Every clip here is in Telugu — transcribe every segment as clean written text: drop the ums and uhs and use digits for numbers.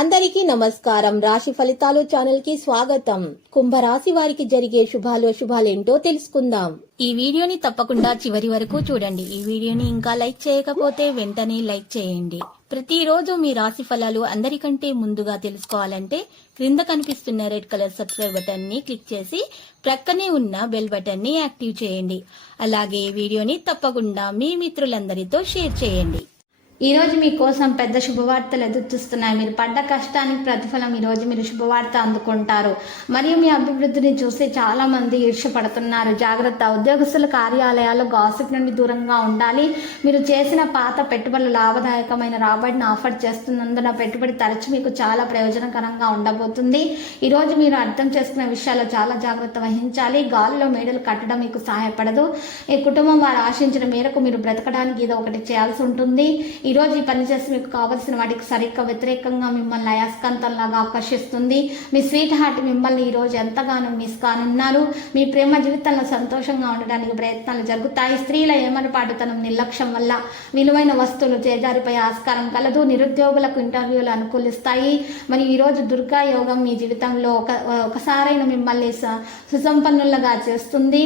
అందరికీ నమస్కారం. రాశి ఫలితాలు ఛానల్ కి స్వాగతం. కుంభరాశి వారికి జరిగే శుభాలేంటో తెలుసుకుందాం. ఈ వీడియోని తప్పకుండా చివరి వరకు చూడండి. ఈ వీడియోని ఇంకా లైక్ చేయకపోతే వెంటనే లైక్ చేయండి. ప్రతిరోజు మీ రాశి ఫలాలు అందరికంటే ముందుగా తెలుసుకోవాలంటే క్రింద కనిపిస్తున్న రెడ్ కలర్ సబ్స్క్రైబ్ బటన్ ని క్లిక్ చేసి ప్రక్కనే ఉన్న బెల్ బటన్ ని యాక్టివ్ చేయండి. అలాగే ఈ వీడియోని తప్పకుండా మీ మిత్రులందరితో షేర్ చేయండి. ఈ రోజు మీకోసం పెద్ద శుభవార్తలు ఎదురుస్తున్నాయి. మీరు పడ్డ కష్టానికి ప్రతిఫలం ఈ రోజు మీరు శుభవార్త అందుకుంటారు. మరియు మీ అభివృద్ధిని చూసి చాలా మంది ఈర్ష్యపడుతున్నారు. జాగ్రత్త. ఉద్యోగస్తుల కార్యాలయాల్లో గాసిప్ నుండి దూరంగా ఉండాలి. మీరు చేసిన పాత పెట్టుబడులు లాభదాయకమైన రాబడిని ఆఫర్ చేస్తున్నందున పెట్టుబడి తరచు మీకు చాలా ప్రయోజనకరంగా ఉండబోతుంది. ఈ రోజు మీరు అర్థం చేసుకునే విషయాల్లో చాలా జాగ్రత్త వహించాలి. గాలిలో మేడలు కట్టడం మీకు సహాయపడదు. ఈ కుటుంబం వారు ఆశించిన మేరకు మీరు బ్రతకడానికి ఏదో ఒకటి చేయాల్సి ఉంటుంది. ఈ రోజు ఈ పని చేసి మీకు కావలసిన వాటికి సరిగ్గా వ్యతిరేకంగా మిమ్మల్ని అయస్కాంతంలాగా ఆకర్షిస్తుంది. మీ స్వీట్ హార్ట్ మిమ్మల్ని ఈ రోజు ఎంతగానో మిస్ కానున్నారు. మీ ప్రేమ జీవితంలో సంతోషంగా ఉండడానికి ప్రయత్నాలు జరుగుతాయి. స్త్రీల ఏమరపాటుతనం నిర్లక్ష్యం వల్ల విలువైన వస్తువులు చేజారిపోయే ఆస్కారం కలదు. నిరుద్యోగులకు ఇంటర్వ్యూలు అనుకూలిస్తాయి. మరి ఈ రోజు దుర్గా యోగం మీ జీవితంలో ఒకసారైన మిమ్మల్ని సుసంపన్నులుగా చేస్తుంది.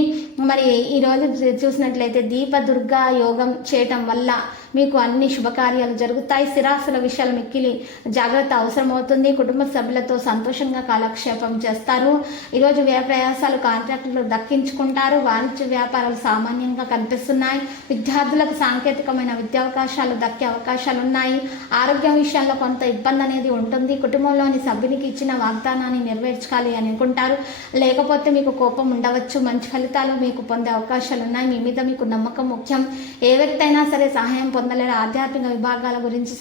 మరి ఈ రోజు చూసినట్లయితే దీప దుర్గా యోగం చేయటం వల్ల మీకు అన్ని శుభకార్యాలు జరుగుతాయి. స్థిరాస్తుల విషయాలు మిక్కిలి జాగ్రత్త అవసరమవుతుంది. కుటుంబ సభ్యులతో సంతోషంగా కాలక్షేపం చేస్తారు. ఈరోజు వ్యయ ప్రయాసాలు కాంట్రాక్టులు దక్కించుకుంటారు. వాణిజ్య వ్యాపారాలు సామాన్యంగా కనిపిస్తున్నాయి. విద్యార్థులకు సాంకేతికమైన విద్యావకాశాలు దక్కే అవకాశాలు ఉన్నాయి. ఆరోగ్యం విషయాల్లో కొంత ఇబ్బంది అనేది ఉంటుంది. కుటుంబంలోని సభ్యునికి ఇచ్చిన వాగ్దానాన్ని నెరవేర్చాలి అని అనుకుంటారు. లేకపోతే మీకు కోపం ఉండవచ్చు. మంచి ఫలితాలు మీకు పొందే అవకాశాలు ఉన్నాయి. మీ మీద మీకు నమ్మకం ముఖ్యం. ఏ వ్యక్తి అయినా సరే సహాయం పొందలేని ఆధ్యాత్మిక విభాగాల గురించి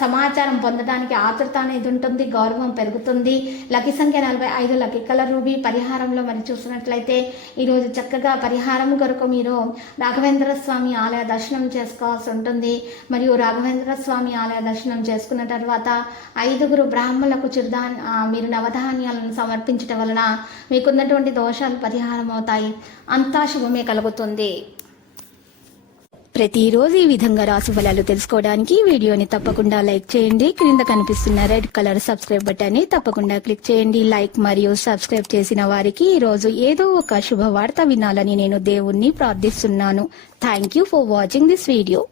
సమాచారం పొందడానికి ఆతృత అనేది ఉంటుంది. గౌరవం పెరుగుతుంది. లక్కీ సంఖ్య 45. Lucky colour ruby. పరిహారంలో మరి చూసినట్లయితే ఈరోజు చక్కగా పరిహారం కొరకు మీరు రాఘవేంద్ర స్వామి ఆలయ దర్శనం చేసుకోవాల్సి ఉంటుంది. మరియు రాఘవేంద్ర స్వామి ఆలయ దర్శనం చేసుకున్న తర్వాత 5 బ్రాహ్మణులకు మీరు నవధాన్యాలను సమర్పించడం వలన మీకున్నటువంటి దోషాలు పరిహారం అవుతాయి. అంతా శుభమే కలుగుతుంది. ప్రతిరోజు ఈ విధంగా రాశి ఫలాలు తెలుసుకోవడానికి వీడియోని తప్పకుండా లైక్ చేయండి. క్రింద కనిపిస్తున్న రెడ్ కలర్ సబ్స్క్రైబ్ బటన్ ని తప్పకుండా క్లిక్ చేయండి. లైక్ మరియు సబ్స్క్రైబ్ చేసిన వారికి ఈ రోజు ఏదో ఒక శుభవార్త వినాలని నేను దేవుణ్ణి ప్రార్థిస్తున్నాను. Thank you for watching this video.